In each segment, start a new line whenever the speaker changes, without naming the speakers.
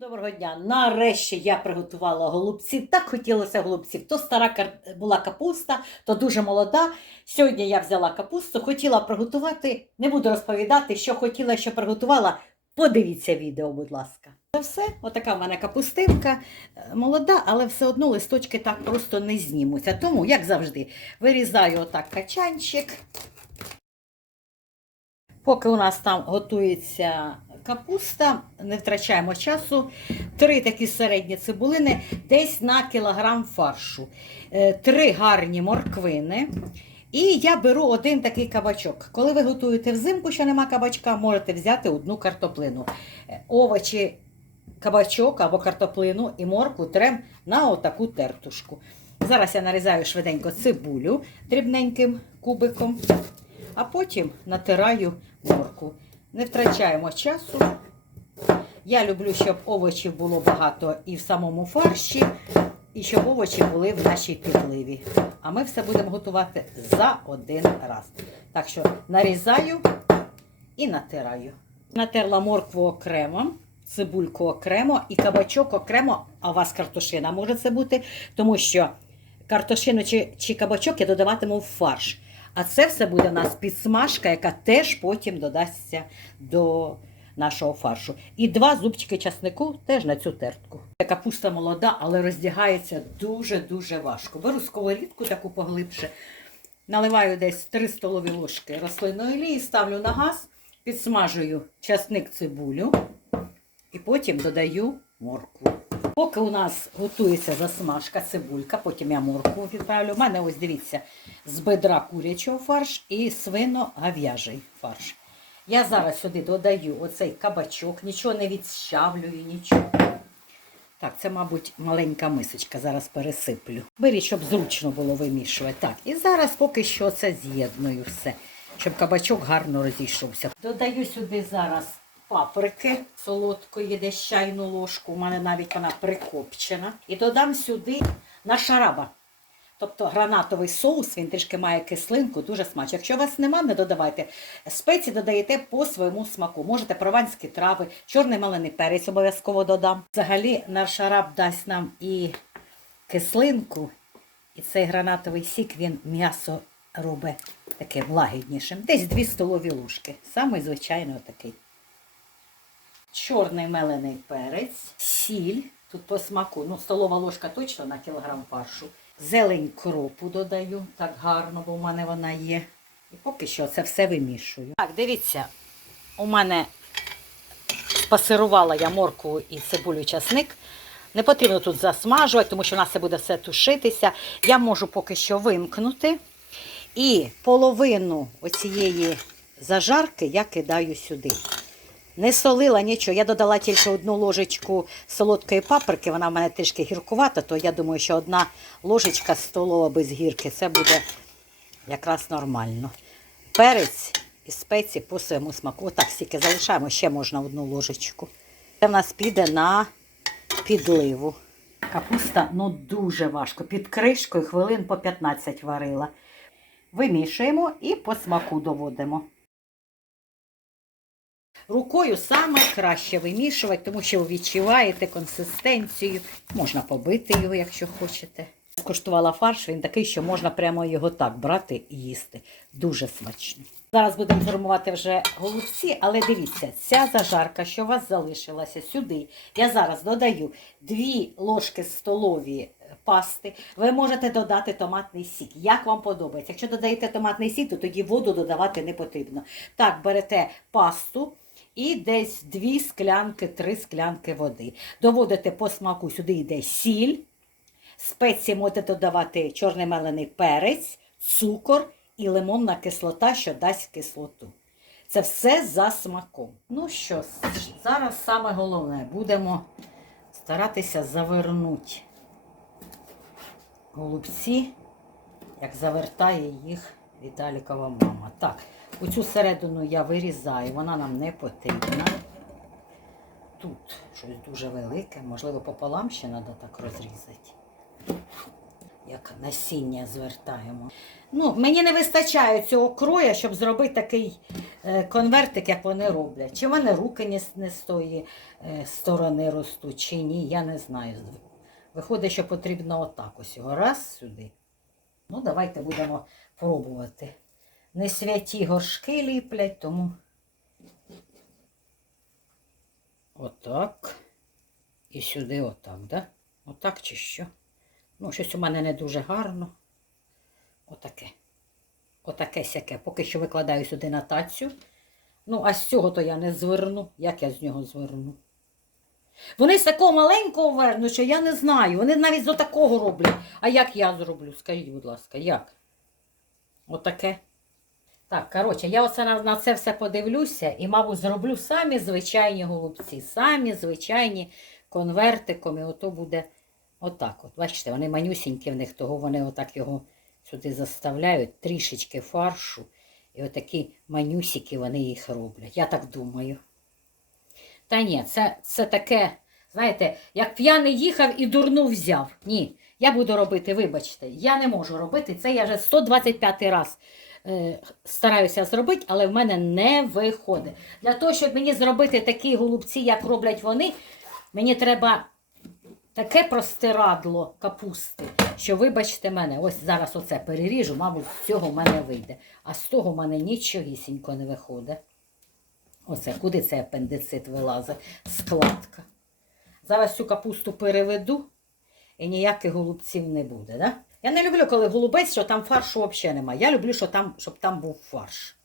Доброго дня! Нарешті я приготувала голубці. Так хотілося голубців. То стара була капуста, то дуже молода. Сьогодні я взяла капусту, хотіла приготувати. Не буду розповідати, що хотіла, що приготувала. Подивіться відео, будь ласка. Це все. Отака в мене капустинка. Е, Молода, але все одно листочки так просто не знімуться. Тому, як завжди, вирізаю отак качанчик. Поки у нас там готується капуста, не втрачаємо часу. Три такі середні цибулини, десь на кілограм фаршу, Е, три гарні морквини. І я беру один такий кабачок. Коли ви готуєте взимку, що нема кабачка, можете взяти одну картоплину. Е, Овочі, кабачок або картоплину і моркву трем на отаку тертушку. Зараз я нарізаю швиденько цибулю дрібненьким кубиком, а потім натираю морку. Не втрачаємо часу. Я люблю, щоб овочів було багато і в самому фарші, і щоб овочі були в нашій підливі. А ми все будемо готувати за один раз. Так що нарізаю і натираю. Натерла моркву окремо, цибульку окремо і кабачок окремо, а у вас картошина може це бути, тому що картошину чи, чи кабачок я додаватиму в фарш. А це все буде у нас підсмажка, яка теж потім додасться до нашого фаршу. І два зубчики часнику теж на цю тертку. Капуста молода, але роздягається дуже-дуже важко. Беру сковорідку таку поглибше, наливаю десь 3 столові ложки рослинної олії, ставлю на газ, підсмажую часник цибулю і потім додаю моркву. Поки у нас готується засмажка, цибулька, потім я моркву відправлю. У мене ось дивіться, з бедра курячого фарш і свино-гав'яжий фарш. Я зараз сюди додаю оцей кабачок, нічого не відщавлюю, нічого. Так, це, мабуть, маленька мисочка, зараз пересиплю. Беріть, щоб зручно було вимішувати. Так, і зараз поки що це з'єдную все, щоб кабачок гарно розійшовся. Додаю сюди зараз паприки солодкої, десь чайну ложку. У мене навіть вона прикопчена. І додам сюди нашараба. Тобто гранатовий соус, він трішки має кислинку, дуже смачно. Якщо у вас нема, не додавайте. Спеції додаєте по своєму смаку. Можете прованські трави, чорний малиний перець обов'язково додам. Взагалі нашараб дасть нам і кислинку, і цей гранатовий сік він м'ясо робить таким лагіднішим. Десь 2 столові ложки. Самий звичайний отакий. Чорний мелений перець, сіль. Тут по смаку, ну, столова ложка точно на кілограм фаршу. Зелень кропу додаю, так гарно, бо в мене вона є. І поки що це все вимішую. Так, дивіться, у мене пасирувала я морку і цибулю часник. Не потрібно тут засмажувати, тому що в нас це буде все тушитися. Я можу поки що вимкнути. І половину оцієї зажарки я кидаю сюди. Не солила нічого. Я додала тільки одну ложечку солодкої паприки, вона в мене трішки гіркувата, то я думаю, що одна ложечка столова без гірки це буде якраз нормально. Перець і спеції по своєму смаку. Отак стільки залишаємо, ще можна одну ложечку. Це в нас піде на підливу. Капуста ну дуже важко. Під кришкою хвилин по 15 варила. Вимішуємо і по смаку доводимо. Рукою саме краще вимішувати, тому що ви відчуваєте консистенцію. Можна побити його, якщо хочете. Скуштувала фарш, він такий, що можна прямо його так брати і їсти. Дуже смачно. Зараз будемо формувати вже голубці, але дивіться, ця зажарка, що у вас залишилася сюди, я зараз додаю 2 ложки столові пасти. Ви можете додати томатний сік. Як вам подобається? Якщо додаєте томатний сік, то тоді воду додавати не потрібно. Так, берете пасту і десь 2 склянки, 3 склянки води. Доводите по смаку, сюди йде сіль. Спеції можете додавати чорний мелений перець, цукор і лимонна кислота, що дасть кислоту. Це все за смаком. Ну що, зараз саме головне, будемо старатися завернути голубці, як завертає їх Віталікова мама. Так, оцю середину я вирізаю, вона нам не потрібна. Тут щось дуже велике, можливо, пополам ще треба так розрізати. як насіння звертаємо. Ну, мені не вистачає цього кроя, щоб зробити такий е, конвертик, як вони роблять. Чи в мене руки не, з- тої е, сторони ростуть, чи ні, я не знаю. Виходить, що потрібно отак ось його раз сюди. Ну, давайте будемо пробувати. Не святі горшки ліплять, тому отак. І сюди отак, да? Отак чи що? Ну, щось у мене не дуже гарно. Отаке. Отаке сяке. Поки що викладаю сюди на тацю. Ну, а з цього то я не зверну. Як я з нього зверну? Вони з такого маленького вернуть, що я не знаю. Вони навіть з такого роблять. А як я зроблю? Скажіть, будь ласка, як? Отаке. Так, коротше, я оце на, на це все подивлюся і, мабуть, зроблю самі звичайні голубці. Самі звичайні конвертиком. І ото буде отак. От. Бачите, вони манюсінькі в них, того вони отак його сюди заставляють, трішечки фаршу. І отакі манюсики вони їх роблять. Я так думаю. Та ні, це, це таке, знаєте, як п'яний їхав і дурну взяв. Ні, я буду робити, вибачте, я не можу робити. Це я вже 125 раз стараюся зробити, але в мене не виходить. Для того, щоб мені зробити такі голубці, як роблять вони, мені треба таке простирадло капусти, що, вибачте мене, ось зараз оце переріжу, мабуть, з цього в мене вийде. А з того в мене нічогісінько не виходить. Оце, куди цей апендицит вилазить? Складка. Зараз цю капусту переведу і ніяких голубців не буде. Да? Я не люблю, коли голубець, що там фаршу взагалі немає. Я люблю, що там, щоб там був фарш.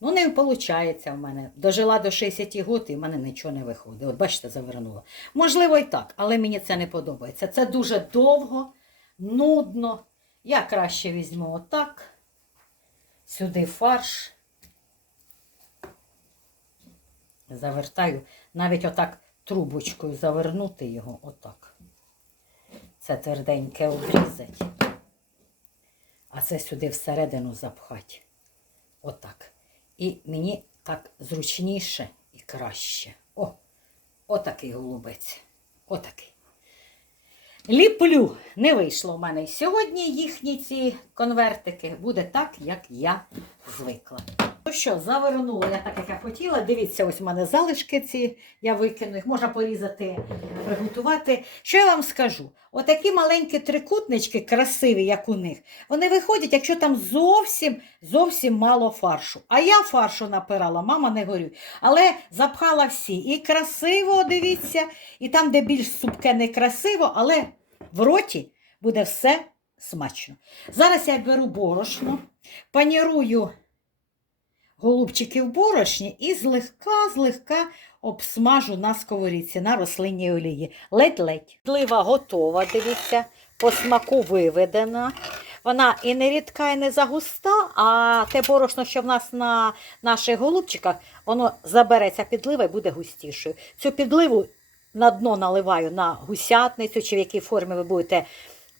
Ну, не виходить в мене. Дожила до 60 років і в мене нічого не виходить. От бачите, завернула. Можливо, і так, але мені це не подобається. Це дуже довго, нудно. Я краще візьму отак. Сюди фарш. Завертаю. Навіть отак трубочкою завернути його отак. Це тверденьке обрізать. А це сюди всередину запхати. Отак. І мені так зручніше і краще. О, отакий голубець. Отакий. Ліплю. Не вийшло в мене сьогодні їхні ці конвертики. Буде так, як я звикла. Ну що, завернула я так, як я хотіла. Дивіться, ось у мене залишки ці, я викину, їх можна порізати, приготувати. Що я вам скажу? Отакі маленькі трикутнички, красиві, як у них, вони виходять, якщо там зовсім зовсім мало фаршу. А я фаршу напирала, мама не горюй. Але запхала всі. І красиво, дивіться, і там, де більш супке, не красиво, але в роті буде все смачно. Зараз я беру борошно, панірую голубчики в борошні і злегка-злегка обсмажу на сковорідці на рослинній олії. Ледь-ледь. Слива готова, дивіться, по смаку виведена. Вона і не рідка, і не загуста, а те борошно, що в нас на наших голубчиках, воно забереться підлива і буде густішою. Цю підливу на дно наливаю на гусятницю, чи в якій формі ви будете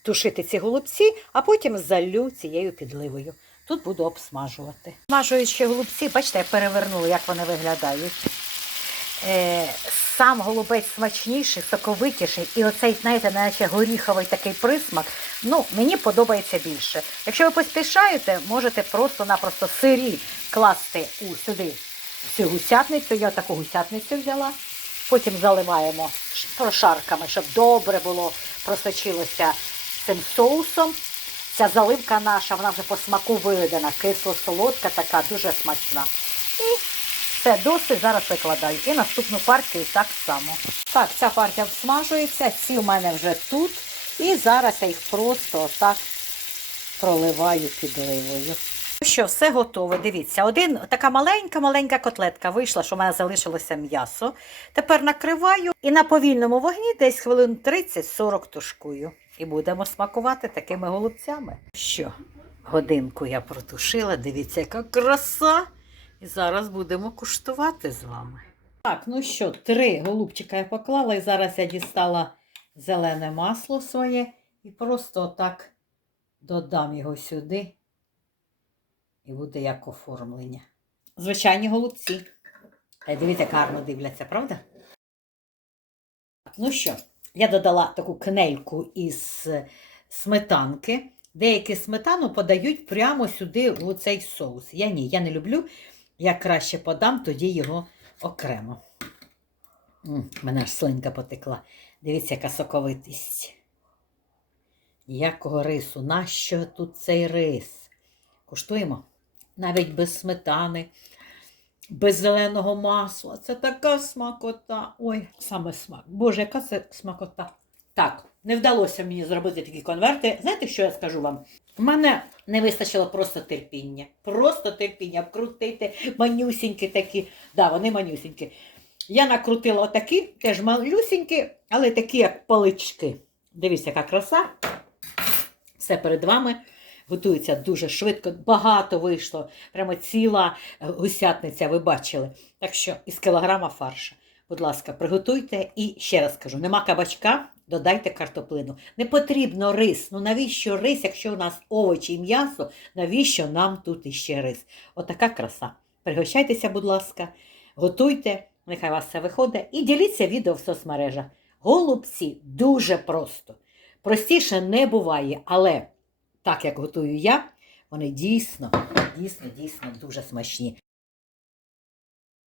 тушити ці голубці, а потім залю цією підливою. Тут буду обсмажувати. Смажуючи голубці, бачите, я перевернула, як вони виглядають. Е, сам голубець смачніший, соковитіший, і оцей, знаєте, наче горіховий такий присмак, ну, мені подобається більше. Якщо ви поспішаєте, можете просто-напросто сирі класти у сюди цю гусятницю. Я таку гусятницю взяла. Потім заливаємо прошарками, щоб добре було просочилося цим соусом. Ця заливка наша, вона вже по смаку виведена, кисло-солодка така, дуже смачна. І все, досить, зараз викладаю. І наступну партію так само. Так, ця партія всмажується, ці у мене вже тут. І зараз я їх просто отак проливаю підливою. Ну що, все готове. Дивіться, один така маленька-маленька котлетка вийшла, що в мене залишилося м'ясо. Тепер накриваю і на повільному вогні десь хвилин 30-40 тушкую. І будемо смакувати такими голубцями. Що, годинку я протушила, дивіться, яка краса. І зараз будемо куштувати з вами. Так, ну що, три голубчика я поклала, і зараз я дістала зелене масло своє і просто отак додам його сюди. І буде як оформлення. Звичайні голубці. Й дивіться, як гарно дивляться, правда? ну що, я додала таку кнельку із сметанки. Деякі сметану подають прямо сюди у цей соус. Я ні, я не люблю. Я краще подам тоді його окремо. М, мене аж слинка потекла. Дивіться, яка соковитість. Ніякого рису. Нащо тут цей рис? Куштуємо? Навіть без сметани, без зеленого масла. Це така смакота. Ой, саме смак. Боже, яка це смакота. Так, не вдалося мені зробити такі конверти. Знаєте, що я скажу вам? У мене не вистачило просто терпіння. Просто терпіння. Вкрутити манюсінькі такі. Да, вони манюсінькі. Я накрутила отакі, теж малюсінькі, але такі, як палички. Дивіться, яка краса. Все перед вами. Готується дуже швидко, багато вийшло. Прямо ціла е, гусятниця, ви бачили. Так що із кілограма фарша. Будь ласка, приготуйте і ще раз кажу: нема кабачка, додайте картоплину. Не потрібно рис. Ну навіщо рис, якщо у нас овочі і м'ясо, навіщо нам тут іще рис? Отака краса. Пригощайтеся, будь ласка, готуйте, нехай вас все виходить, і діліться відео в соцмережах. Голубці дуже просто. Простіше не буває, але так як готую я, вони дійсно, дійсно, дійсно дуже смачні.